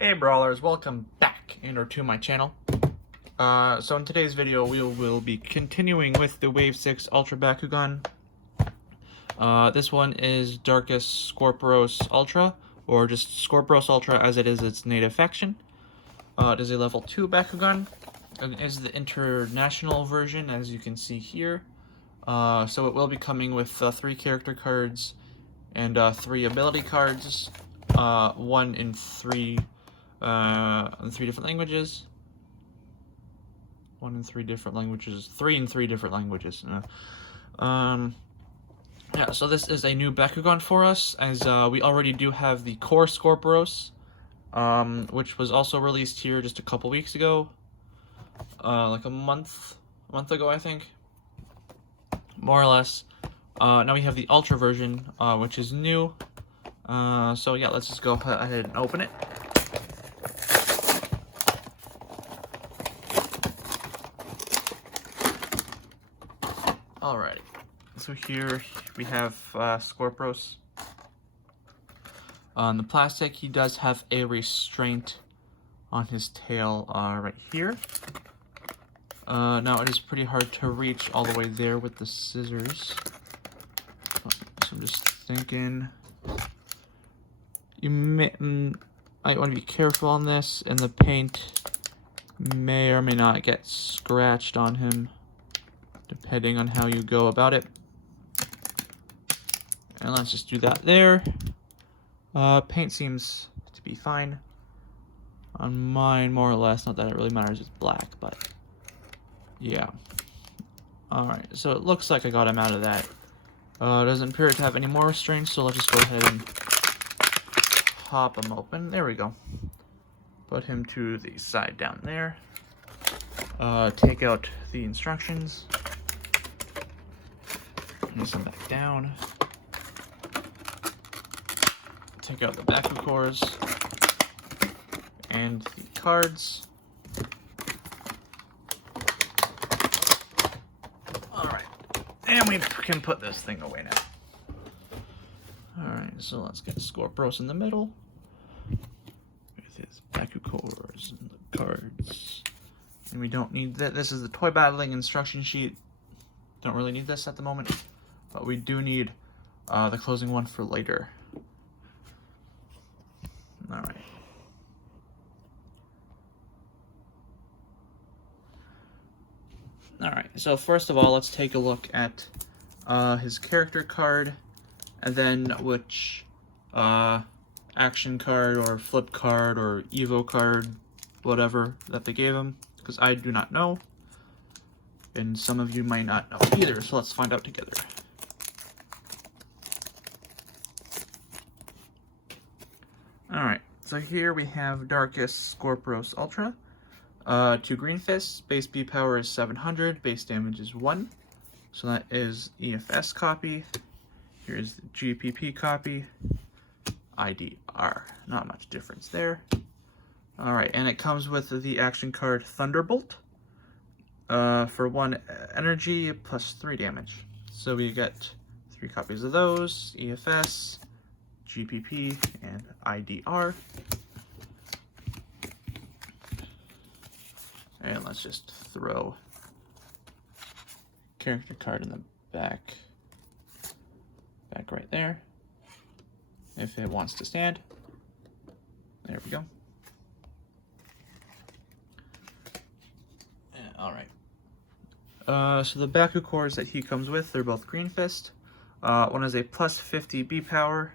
Hey Brawlers, welcome back to my channel. So in today's video we will be continuing with the Wave 6 Ultra Bakugan. This one is Darkus Skorporos Ultra, or just Skorporos Ultra as it is its native faction. It is a level 2 Bakugan, and it is the international version as you can see here. So it will be coming with 3 character cards and 3 ability cards, one in 3 different languages. 1 in 3 different languages. 3 in 3 different languages. Yeah, so this is a new Bakugan for us, as we already do have the core Skorporos, which was also released here just a couple weeks ago. Like a month ago, I think. More or less. Now we have the Ultra version, which is new. So yeah, let's just go ahead and open it. Alrighty, so here we have Skorporos. On the plastic, he does have a restraint on his tail right here. Now it is pretty hard to reach all the way there with the scissors. So I'm just thinking you might want to be careful on this, and the paint may or may not get scratched on him, depending on how you go about it. And let's just do that there. Paint seems to be fine on mine, more or less. Not that it really matters, it's black, but yeah. Alright, so it looks like I got him out of that. Doesn't appear to have any more restraints, so let's just go ahead and pop him open. There we go. Put him to the side down there. Take out the instructions. Place them back down. Take out the Bakugans and the cards. Alright, and we can put this thing away now. Alright, so let's get Skorporos in the middle with his Bakugans and the cards. And we don't need that. This is the toy battling instruction sheet. Don't really need this at the moment, but we do need the closing one for later. Alright. Alright, so first of all, let's take a look at his character card, and then which action card or flip card or Evo card, whatever, that they gave him, because I do not know, and some of you might not know either, so let's find out together. Alright, so here we have Darkus Skorporos Ultra. 2 green fists, base B power is 700, base damage is 1. So that is EFS copy. Here's the GPP copy. IDR. Not much difference there. Alright, and it comes with the action card Thunderbolt. For 1 energy plus 3 damage. So we get 3 copies of those, EFS, GPP, and IDR. And let's just throw character card in the back right there, if it wants to stand. There we go. Alright. So the Bakugans that he comes with, they're both green fist. One is a plus 50 B power,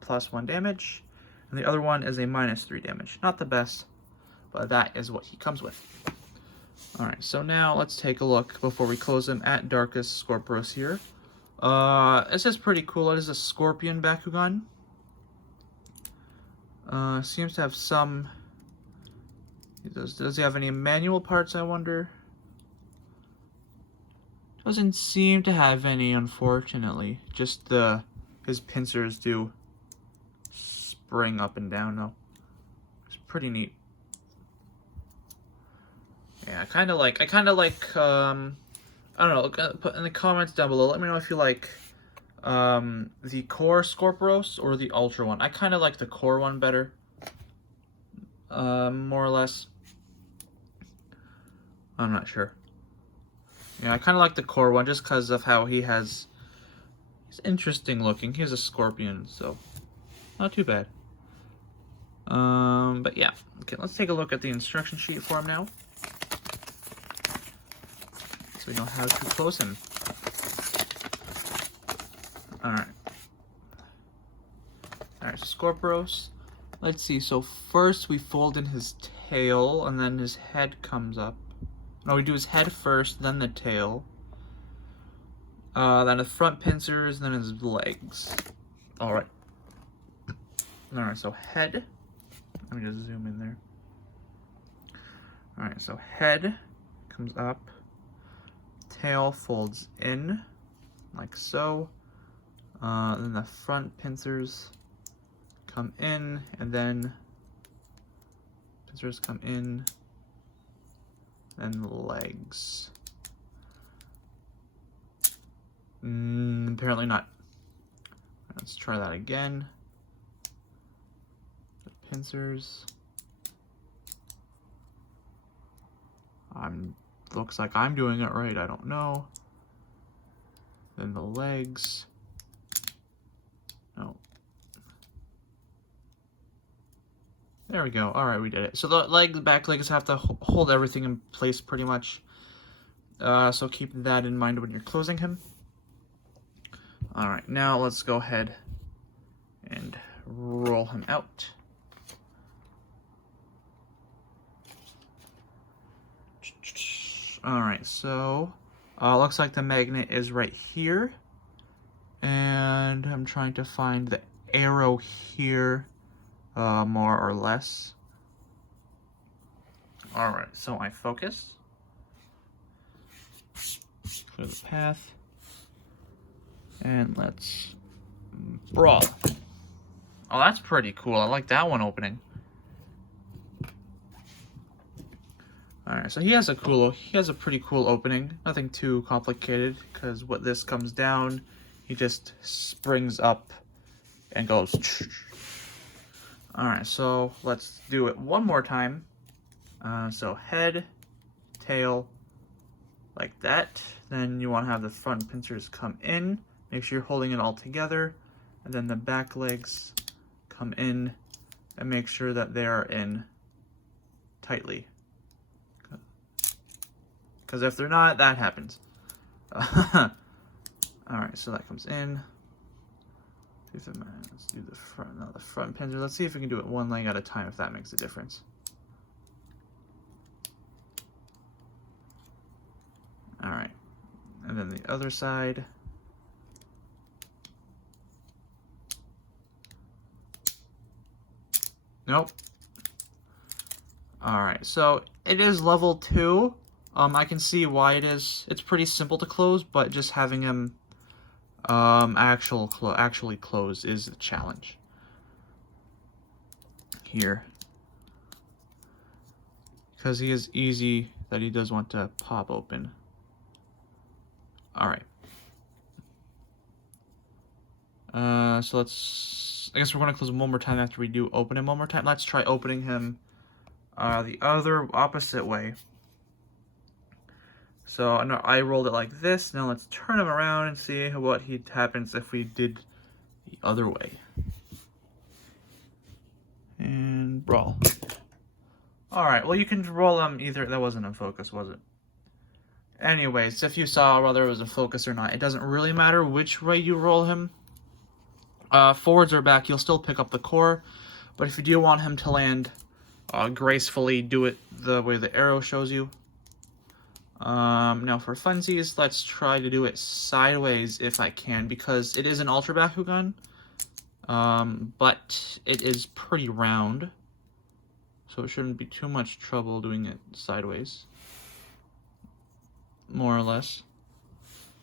plus 1 damage, and the other one is a minus 3 damage. Not the best, but that is what he comes with. Alright, so now let's take a look before we close him at Darkus Skorporos here. This is pretty cool. It is a Scorpion Bakugan. Seems to have some... Does he have any manual parts, I wonder? Doesn't seem to have any, unfortunately. Just his pincers do spring up and down, though. It's pretty neat. Yeah, I kind of like, I don't know, put in the comments down below, let me know if you like the core Skorporos or the Ultra one. I kind of like the core one better. more or less. I'm not sure. Yeah, I kind of like the core one just because of how he's interesting looking. He's a scorpion, so not too bad. But yeah, okay, let's take a look at the instruction sheet for him now, so we know how to close him. Alright, so Skorporos. Let's see, so first we fold in his tail, and then his head comes up. No, we do his head first, then the tail. Then the front pincers, then his legs. Alright. Alright, so head. Let me just zoom in there. Alright, so head comes up. Tail folds in, like so. Then the front pincers come in, and then pincers come in, and the legs. Apparently not. Let's try that again. The pincers. Looks like I'm doing it right. I don't know. Then the legs. No. There we go. All right, we did it. So the back legs have to hold everything in place pretty much. So keep that in mind when you're closing him. All right, now let's go ahead and roll him out. All right, so looks like the magnet is right here, and I'm trying to find the arrow here, more or less. All right, so I focus, clear the path, and let's brawl. Oh, that's pretty cool. I like that one opening. Alright, so he has a pretty cool opening. Nothing too complicated, because what this comes down, he just springs up and goes. Alright, so let's do it one more time. So head, tail, like that. Then you want to have the front pincers come in. Make sure you're holding it all together. And then the back legs come in, and make sure that they are in tightly. Because if they're not, that happens. Alright, so that comes in. Let's do the front, now the front pincer. Let's see if we can do it one leg at a time, if that makes a difference. Alright, and then the other side. Nope. Alright, so it is level 2. I can see why it is. It's pretty simple to close, but just having him actually close is the challenge here. Because he is easy that he does want to pop open. Alright. So I guess we're going to close him one more time after we do open him one more time. Let's try opening him the other opposite way. So I rolled it like this. Now let's turn him around and see what happens if we did the other way. And brawl. Alright, well you can roll them either. That wasn't in focus, was it? Anyways, if you saw whether it was in focus or not, it doesn't really matter which way you roll him. Forwards or back, you'll still pick up the core. But if you do want him to land gracefully, do it the way the arrow shows you. Now for funsies, let's try to do it sideways if I can, because it is an Ultra Bakugan, but it is pretty round, so it shouldn't be too much trouble doing it sideways, more or less.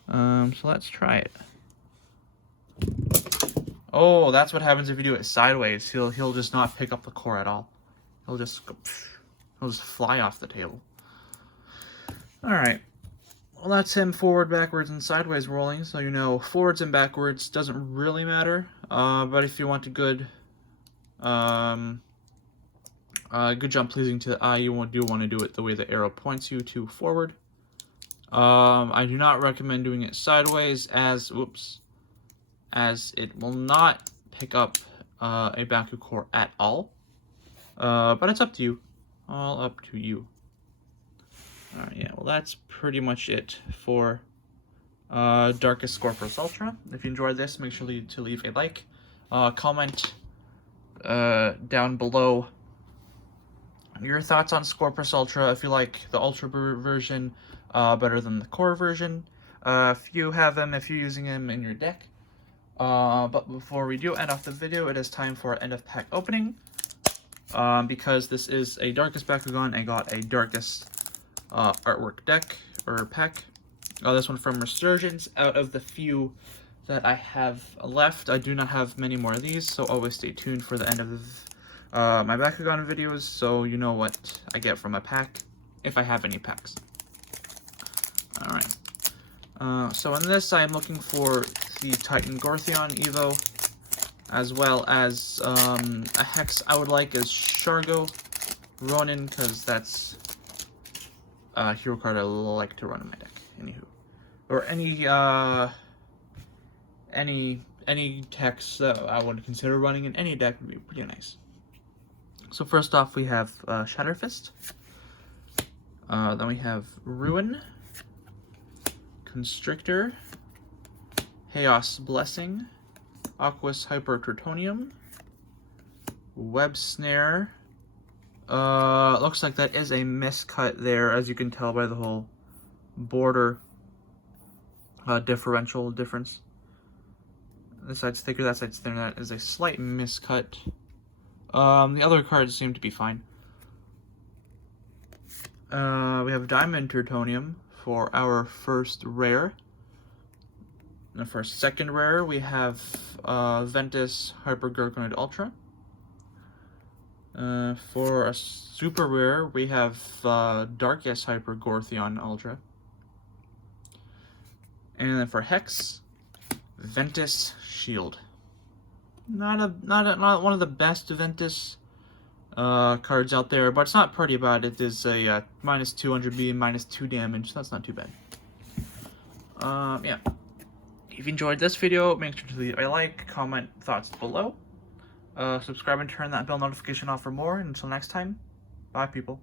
So let's try it. Oh, that's what happens if you do it sideways. He'll just not pick up the core at all. He'll just fly off the table. Alright, well that's him forward, backwards, and sideways rolling, so you know forwards and backwards doesn't really matter, but if you want a good Good job pleasing to the eye. You do want to do it the way the arrow points you to forward. I do not recommend doing it sideways as it will not pick up a Baku core at all. But it's up to you. All up to you. Alright, yeah, well that's pretty much it for Darkus Skorporos Ultra. If you enjoyed this, make sure to leave a like. Comment down below your thoughts on Skorporos Ultra, if you like the Ultra version better than the core version. If you have him, if you're using him in your deck. But before we do end off the video, it is time for end of pack opening. Because this is a Darkus Bakugan, I got a Darkus artwork deck, or pack. This one from Resurgence. Out of the few that I have left, I do not have many more of these, so always stay tuned for the end of my Bakugan videos, so you know what I get from a pack, if I have any packs. Alright. So in this, I'm looking for the Titan Gortheon Evo, as well as a Hex I would like is Shargo Ronin, because that's a hero card I like to run in my deck. Anywho, or any text that I would consider running in any deck would be pretty nice. So first off, we have Shatterfist. Then we have Ruin, Constrictor, Chaos Blessing, Aquos Hyper Tritonium, Web Snare. Looks like that is a miscut there, as you can tell by the whole border differential difference. This side's thicker, that side's thinner. That is a slight miscut. The other cards seem to be fine. We have Diamond Tritonium for our first rare. And for our second rare, we have Ventus Hyper Gurkonoid Ultra. For a super rare, we have Darkus Hyper Gortheon Ultra. And then for Hex, Ventus Shield. Not one of the best Ventus cards out there, but it's not pretty bad. It is a minus 200 B and minus 2 damage, so that's not too bad. Yeah. If you enjoyed this video, make sure to leave a like, comment thoughts below. Subscribe and turn that bell notification off for more. Until next time, bye people.